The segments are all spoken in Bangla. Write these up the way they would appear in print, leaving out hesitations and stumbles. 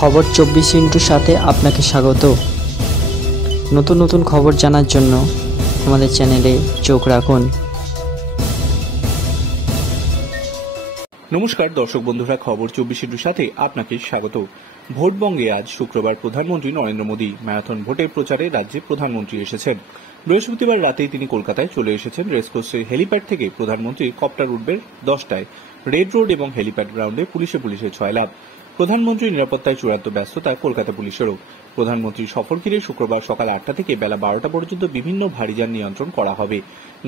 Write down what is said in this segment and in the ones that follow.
খবর 24 সাথে আপনাকে স্বাগত। নতুন নতুন খবর জানার জন্য আমাদের চ্যানেলে চোখ রাখুন। নমস্কার দর্শক বন্ধুরা, খবর 24 সাথে আপনাকে স্বাগত। ভোটবঙ্গে আজ শুক্রবার প্রধানমন্ত্রী নরেন্দ্র মোদী ম্যারাথন ভোটের প্রচারে রাজ্যে প্রধানমন্ত্রী এসেছেন। বৃহস্পতিবার রাতেই তিনি কলকাতায় চলে এসেছেন। রেসকোর্সের হেলিপ্যাড থেকে প্রধানমন্ত্রীর কপ্টার উঠবে 10টায়। রেড রোড এবং হেলিপ্যাড গ্রাউন্ডে পুলিশে 6 লাভ। প্রধানমন্ত্রীর নিরাপত্তায় চূড়ান্ত ব্যস্ততা কলকাতা পুলিশেরও। প্রধানমন্ত্রীর সফর ঘিরে শুক্রবার সকাল 8টা থেকে বেলা 12টা পর্যন্ত বিভিন্ন ভারীযান নিয়ন্ত্রণ করা হবে।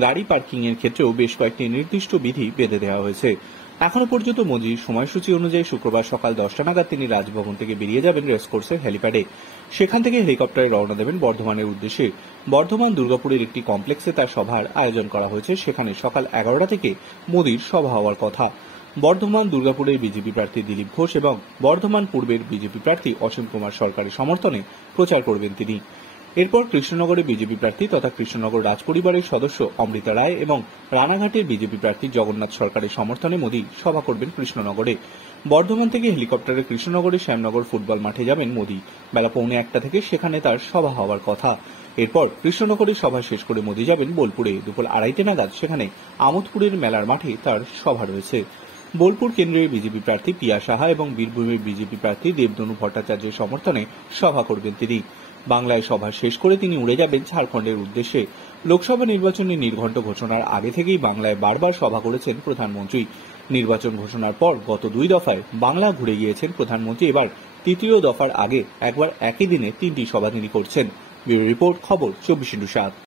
গাড়ি পার্কিং এর ক্ষেত্রেও বেশ কয়েকটি নির্দিষ্ট বিধি বেঁধে দেওয়া হয়েছে। এখনো পর্যন্ত মোদীর সময়সূচি অনুযায়ী শুক্রবার সকাল 10টা নাগাদ তিনি রাজভবন থেকে বেরিয়ে যাবেন রেসকোর্সের হেলিপ্যাডে। সেখান থেকে হেলিকপ্টারে রওনা দেবেন বর্ধমানের উদ্দেশ্যে। বর্ধমান দুর্গাপুরের একটি কমপ্লেক্সে তার সভার আয়োজন করা হয়েছে। সেখানে সকাল 11টা থেকে মোদীর সভা হওয়ার কথা। বর্ধমান দুর্গাপুরের বিজেপি প্রার্থী দিলীপ ঘোষ এবং বর্ধমান পূর্বের বিজেপি প্রার্থী অসীম কুমার সরকারের সমর্থনে প্রচার করবেন তিনি। এরপর কৃষ্ণনগরে বিজেপি প্রার্থী তথা কৃষ্ণনগর রাজপরিবারের সদস্য অমৃতা রায় এবং রানাঘাটের বিজেপি প্রার্থী জগন্নাথ সরকারের সমর্থনে মোদী সভা করবেন কৃষ্ণনগরে। বর্ধমান থেকে হেলিকপ্টারে কৃষ্ণনগরের শ্যামনগর ফুটবল মাঠে যাবেন মোদী। বেলা 1:45 থেকে সেখানে তার সভা হওয়ার কথা। এরপর কৃষ্ণনগরে সভা শেষ করে মোদী যাবেন বোলপুরে। দুপুর 2:30 নাগাদ সেখানে আমোদপুরের মেলার মাঠে তার সভা রয়েছে। বোলপুর কেন্দ্রের বিজেপি প্রার্থী পিয়া সাহা এবং বীরভূমের বিজেপি প্রার্থী দেবদনু ভট্টাচার্যের সমর্থনে সভা করবেন তিনি। বাংলায় সভা শেষ করে তিনি উড়ে যাবেন ঝাড়খণ্ডের উদ্দেশ্যে। লোকসভা নির্বাচনের নির্ঘণ্ট ঘোষণার আগে থেকেই বাংলায় বারবার সভা করেছেন প্রধানমন্ত্রী। নির্বাচন ঘোষণার পর গত 2 দফায় বাংলা ঘুরে গিয়েছেন প্রধানমন্ত্রী। এবার তৃতীয় দফার আগে একবার একই দিনে 3টি সভা তিনি করছেন। ব্যুরো রিপোর্ট, খবর 24/7।